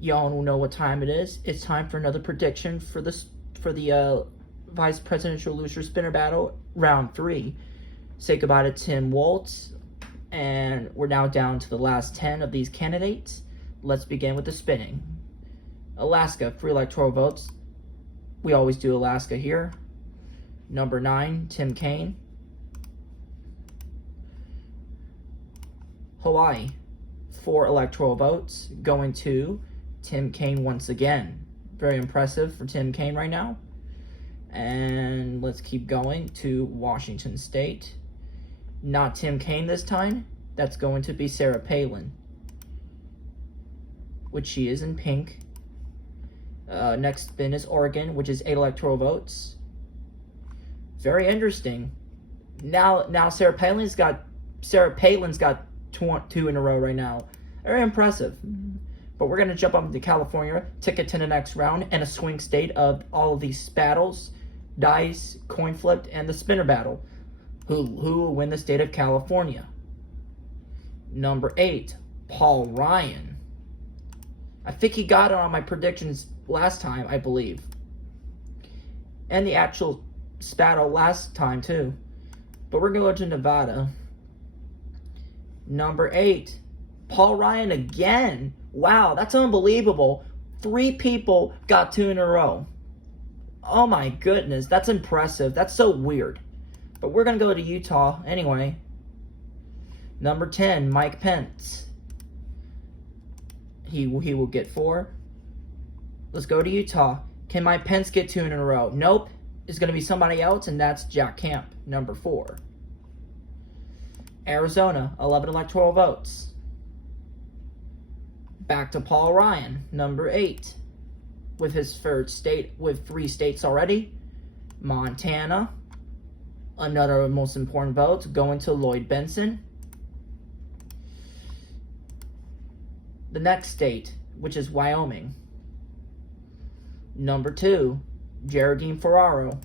Y'all know what time it is. It's time for another prediction for the vice presidential loser spinner battle round 3. Say goodbye to Tim Waltz, and we're now down to the last 10 of these candidates. Let's begin with the spinning. Alaska, free electoral votes. We always do Alaska here. Number 9, Tim Kaine. Hawaii, 4 electoral votes going to Tim Kaine once again. Very impressive for Tim Kaine right now. And let's keep going to Washington State. Not Tim Kaine this time. That's going to be Sarah Palin, which she is in pink. Next spin is Oregon, which is 8 electoral votes. Very interesting. Now Sarah Palin's got 2 in a row right now. Very impressive. But we're going to jump up into California, ticket to the next round, and a swing state of all of these battles, dice, coin flipped, and the spinner battle. Who will win the state of California? Number 8, Paul Ryan. I think he got it on my predictions last time, I believe. And the actual battle last time, too. But we're going to go to Nevada. Number 8, Paul Ryan again. Wow, that's unbelievable. 3 people got 2 in a row. Oh my goodness, that's impressive. That's so weird. But we're going to go to Utah anyway. Number 10, Mike Pence. He will get 4. Let's go to Utah. Can Mike Pence get 2 in a row? Nope. It's going to be somebody else, and that's Jack Kemp, number 4. Arizona, 11 electoral votes. Back to Paul Ryan, number 8. With his third state, with 3 states already. Montana, another most important vote, going to Lloyd Bentsen. The next state, which is Wyoming. Number 2, Geraldine Ferraro.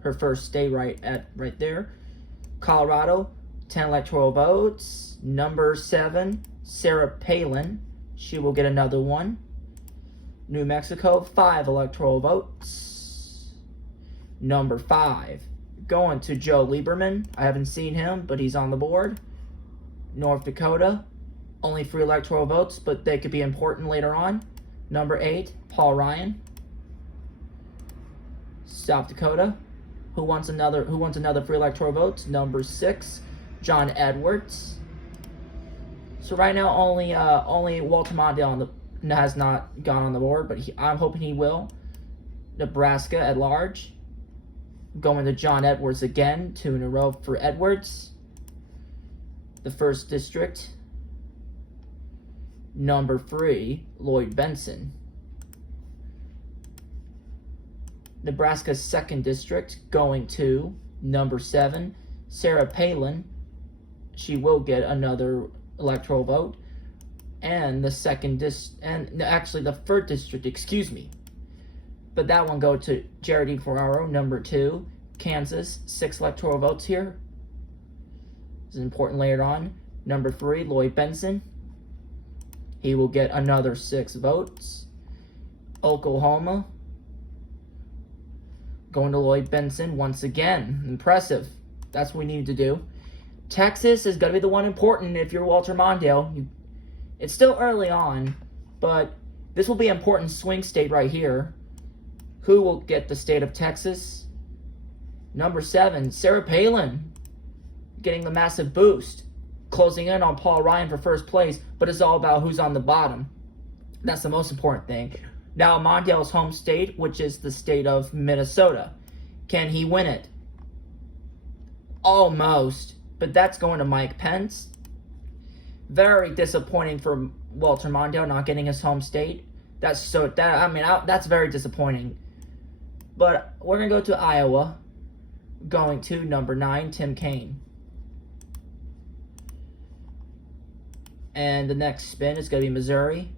Her first state right there. Colorado, 10 electoral votes. Number 7, Sarah Palin. She will get another one. New Mexico, 5 electoral votes. Number 5, going to Joe Lieberman. I haven't seen him, but he's on the board. North Dakota, only 3 electoral votes, but they could be important later on. Number 8, Paul Ryan. South Dakota, who wants another 3 electoral votes? Number 6, John Edwards. So right now, only Walter Mondale has not gone on the board, but I'm hoping he will. Nebraska at large, going to John Edwards again, 2 in a row for Edwards. The first district, number 3, Lloyd Bentsen. Nebraska's second district, going to number 7, Sarah Palin. She will get another electoral vote. And the the third district, excuse me. But that one go to Geraldine Ferraro, number 2, Kansas, 6 electoral votes here. This is important later on. Number 3, Lloyd Bentsen. He will get another 6 votes. Oklahoma, going to Lloyd Bentsen once again. Impressive. That's what we need to do. Texas is going to be the one important if you're Walter Mondale. It's still early on, but this will be an important swing state right here. Who will get the state of Texas? Number 7, Sarah Palin, getting the massive boost. Closing in on Paul Ryan for first place, but it's all about who's on the bottom. That's the most important thing. Now, Mondale's home state, which is the state of Minnesota. Can he win it? Almost. But that's going to Mike Pence. Very disappointing for Walter Mondale not getting his home state. That's very disappointing. But we're going to go to Iowa, going to number 9, Tim Kaine. And the next spin is going to be Missouri.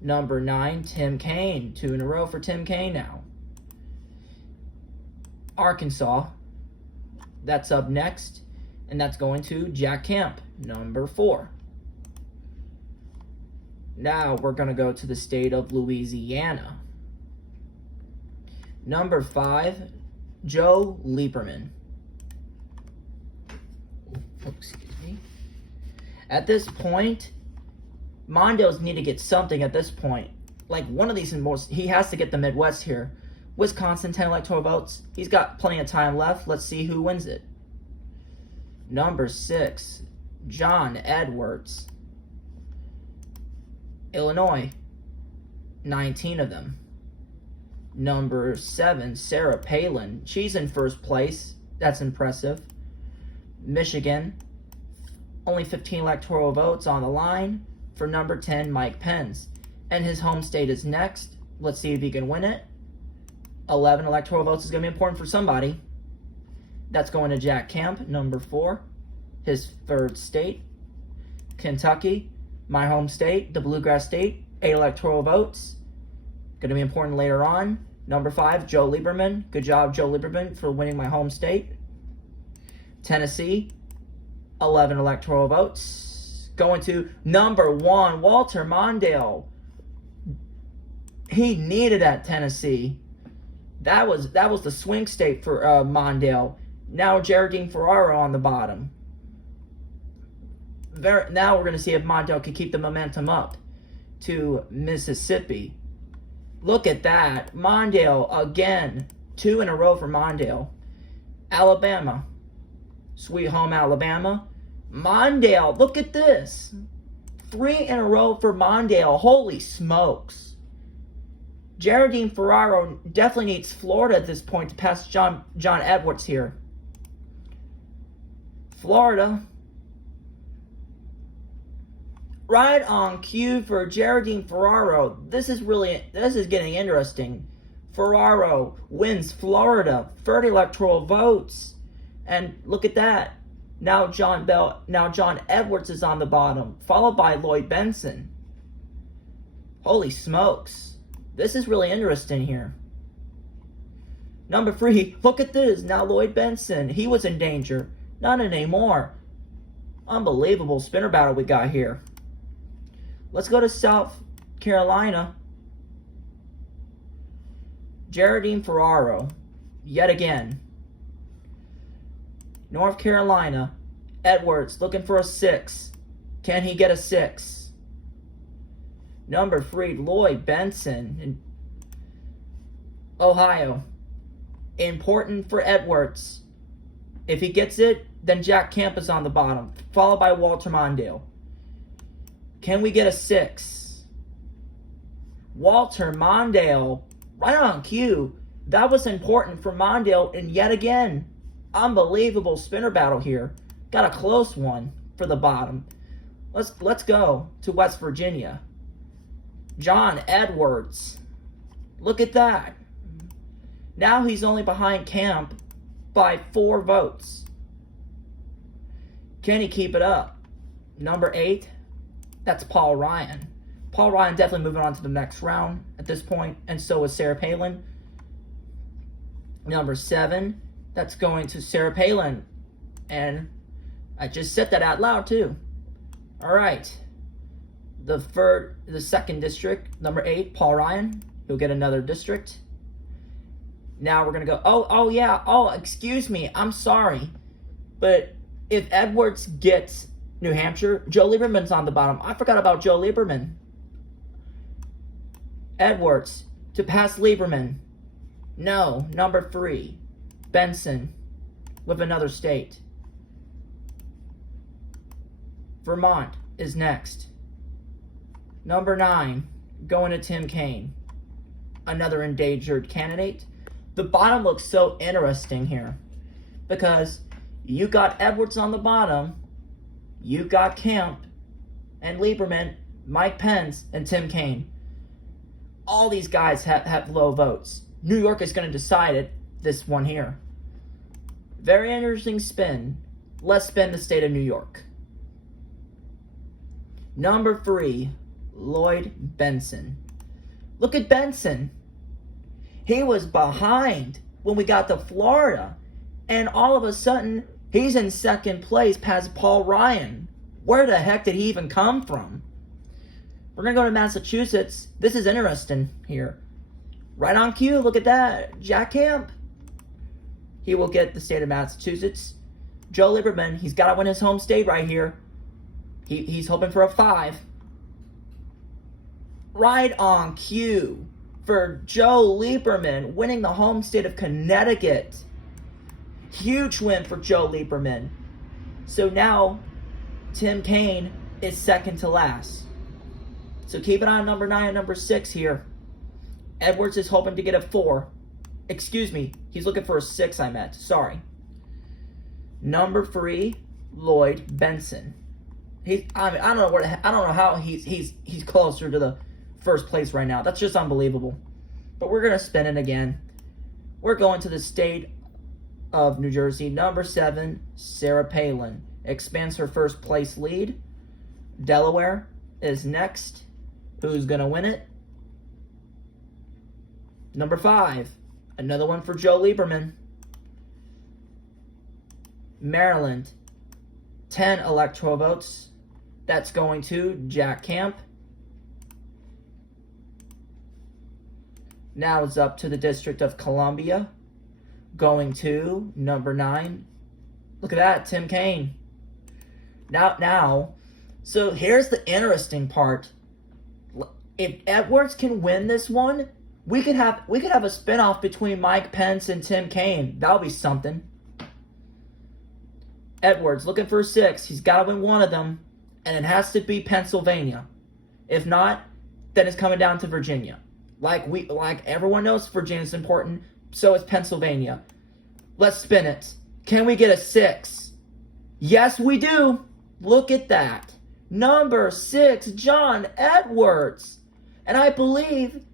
Number 9, Tim Kaine. 2 in a row for Tim Kaine now. Arkansas, that's up next, and that's going to Jack Kemp, number 4. Now we're going to go to the state of Louisiana. Number 5, Joe Lieberman. Oh, excuse me. At this point, Mondale's need to get something at this point. Like one of these he has to get the Midwest here. Wisconsin, 10 electoral votes. He's got plenty of time left. Let's see who wins it. Number 6, John Edwards. Illinois, 19 of them. Number 7, Sarah Palin. She's in first place. That's impressive. Michigan, only 15 electoral votes on the line for number 10, Mike Pence. And his home state is next. Let's see if he can win it. 11 electoral votes is going to be important for somebody. That's going to Jack Kemp, number 4, his third state. Kentucky, my home state, the Bluegrass State, 8 electoral votes. Going to be important later on. Number 5, Joe Lieberman. Good job, Joe Lieberman, for winning my home state. Tennessee, 11 electoral votes. Going to number 1, Walter Mondale. He needed that, Tennessee. That was the swing state for Mondale. Now Geraldine Ferraro on the bottom. Now we're going to see if Mondale can keep the momentum up to Mississippi. Look at that. Mondale again. 2 in a row for Mondale. Alabama. Sweet home Alabama. Mondale, look at this. 3 in a row for Mondale. Holy smokes. Geraldine Ferraro definitely needs Florida at this point to pass John Edwards here. Florida. Right on cue for Geraldine Ferraro. This is getting interesting. Ferraro wins Florida, 30 electoral votes. And look at that. Now John Edwards is on the bottom, followed by Lloyd Bentsen. Holy smokes. This is really interesting here. Number 3, look at this. Now Lloyd Bentsen, he was in danger. Not anymore. Unbelievable spinner battle we got here. Let's go to South Carolina. Geraldine Ferraro, yet again. North Carolina, Edwards looking for a 6. Can he get a 6? Number 3, Lloyd Bentsen in Ohio. Important for Edwards. If he gets it, then Jack Kemp is on the bottom, followed by Walter Mondale. Can we get a 6? Walter Mondale, right on cue. That was important for Mondale, and yet again, unbelievable spinner battle here. Got a close one for the bottom. Let's go to West Virginia. John Edwards. Look at that. Now he's only behind Kemp by 4 votes. Can he keep it up? Number 8, that's Paul Ryan. Paul Ryan definitely moving on to the next round at this point, and so is Sarah Palin. Number 7, that's going to Sarah Palin. And I just said that out loud too. All right. The second district, number 8, Paul Ryan. He'll get another district. Now we're going to go, oh, excuse me, I'm sorry. But if Edwards gets New Hampshire, Joe Lieberman's on the bottom. I forgot about Joe Lieberman. Edwards to pass Lieberman. No, number 3, Bentsen with another state. Vermont is next. Number 9, going to Tim Kaine. Another endangered candidate. The bottom looks so interesting here because you got Edwards on the bottom, you got Kemp and Lieberman, Mike Pence, and Tim Kaine. All these guys have low votes. New York is going to decide it, this one here. Very interesting spin. Let's spin the state of New York. Number 3, Lloyd Bentsen. Look at Bentsen. He was behind when we got to Florida. And all of a sudden, he's in second place past Paul Ryan. Where the heck did he even come from? We're going to go to Massachusetts. This is interesting here. Right on cue, look at that. Jack Camp. He will get the state of Massachusetts. Joe Lieberman, he's got to win his home state right here. He's hoping for a 5. Right on cue for Joe Lieberman, winning the home state of Connecticut. Huge win for Joe Lieberman. So now, Tim Kaine is second to last. So keep an eye on number 9 and number 6 here. Edwards is hoping to get a 4. Excuse me, he's looking for a 6, I meant. Sorry. Number 3, Lloyd Benson. I don't know how he's closer to the first place right now. That's just unbelievable. But we're gonna spin it again. We're going to the state of New Jersey. Number 7, Sarah Palin expands her first place lead. Delaware is next. Who's gonna win it? Number 5, another one for Joe Lieberman. Maryland, 10 electoral votes. That's going to Jack Camp. Now it's up to the District of Columbia. Going to number 9. Look at that, Tim Kaine. Now, so here's the interesting part. If Edwards can win this one, we could have a spinoff between Mike Pence and Tim Kaine. That'll be something. Edwards looking for a 6. He's got to win one of them, and it has to be Pennsylvania. If not, then it's coming down to Virginia. Like everyone knows, Virginia's important. So is Pennsylvania. Let's spin it. Can we get a 6? Yes, we do. Look at that. Number 6, John Edwards. And I believe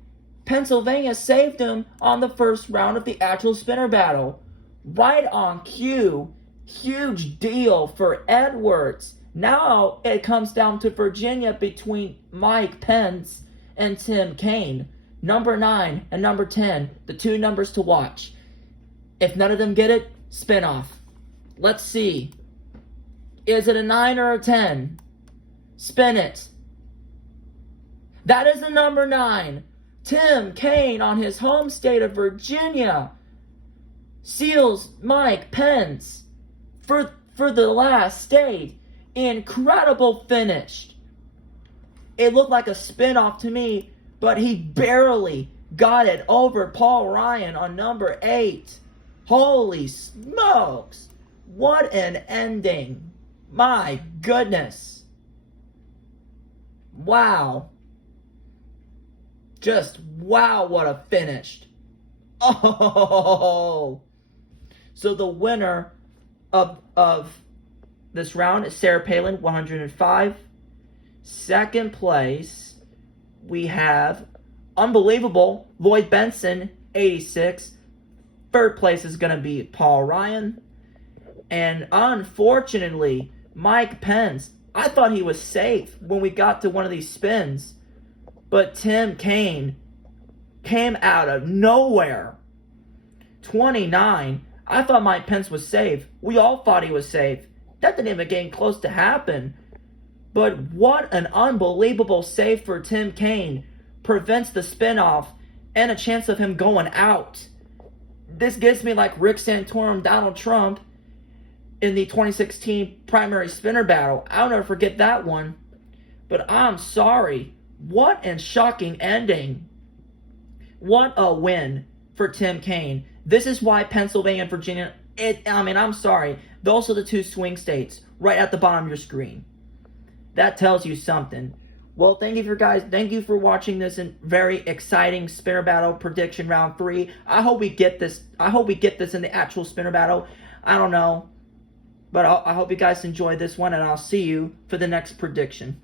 Pennsylvania saved him on the first round of the actual spinner battle. Right on cue. Huge deal for Edwards. Now it comes down to Virginia between Mike Pence and Tim Kaine. Number 9 and number 10, the 2 numbers to watch. If none of them get it, spin off. Let's see. Is it a 9 or a 10? Spin it. That is the number 9. Tim Kaine on his home state of Virginia seals Mike Pence for the last state. Incredible finish. It looked like a spin-off to me, but he barely got it over Paul Ryan on number 8. Holy smokes. What an ending. My goodness. Wow. Just wow, what a finish. Oh. So the winner of this round is Sarah Palin, 105. Second place, we have unbelievable Lloyd Benson, 86. Third place is going to be Paul Ryan. And unfortunately, Mike Pence, I thought he was safe when we got to one of these spins. But Tim Kaine came out of nowhere. 29. I thought Mike Pence was safe. We all thought he was safe. That didn't even get close to happen. But what an unbelievable save for Tim Kaine. Prevents the spinoff and a chance of him going out. This gives me like Rick Santorum, Donald Trump in the 2016 primary spinner battle. I'll never forget that one. But I'm sorry. What a shocking ending. What a win for Tim Kaine. This is why Pennsylvania and Virginia, I'm sorry. Those are the 2 swing states right at the bottom of your screen. That tells you something. Well, thank you for watching this very exciting spinner battle prediction round 3. I hope we get this in the actual spinner battle. I don't know. But I hope you guys enjoyed this one, and I'll see you for the next prediction.